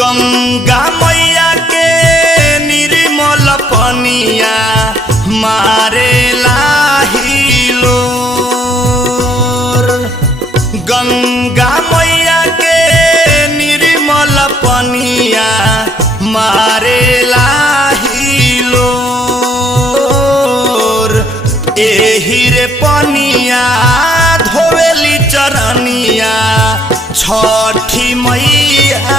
गंगा मैया के निर्मल पनिया मारे लाहिलोर। गंगा मैया के निर्मल पनिया मारे लाहिलोर। एही रे पनिया धोवेली चरनिया छठी मैया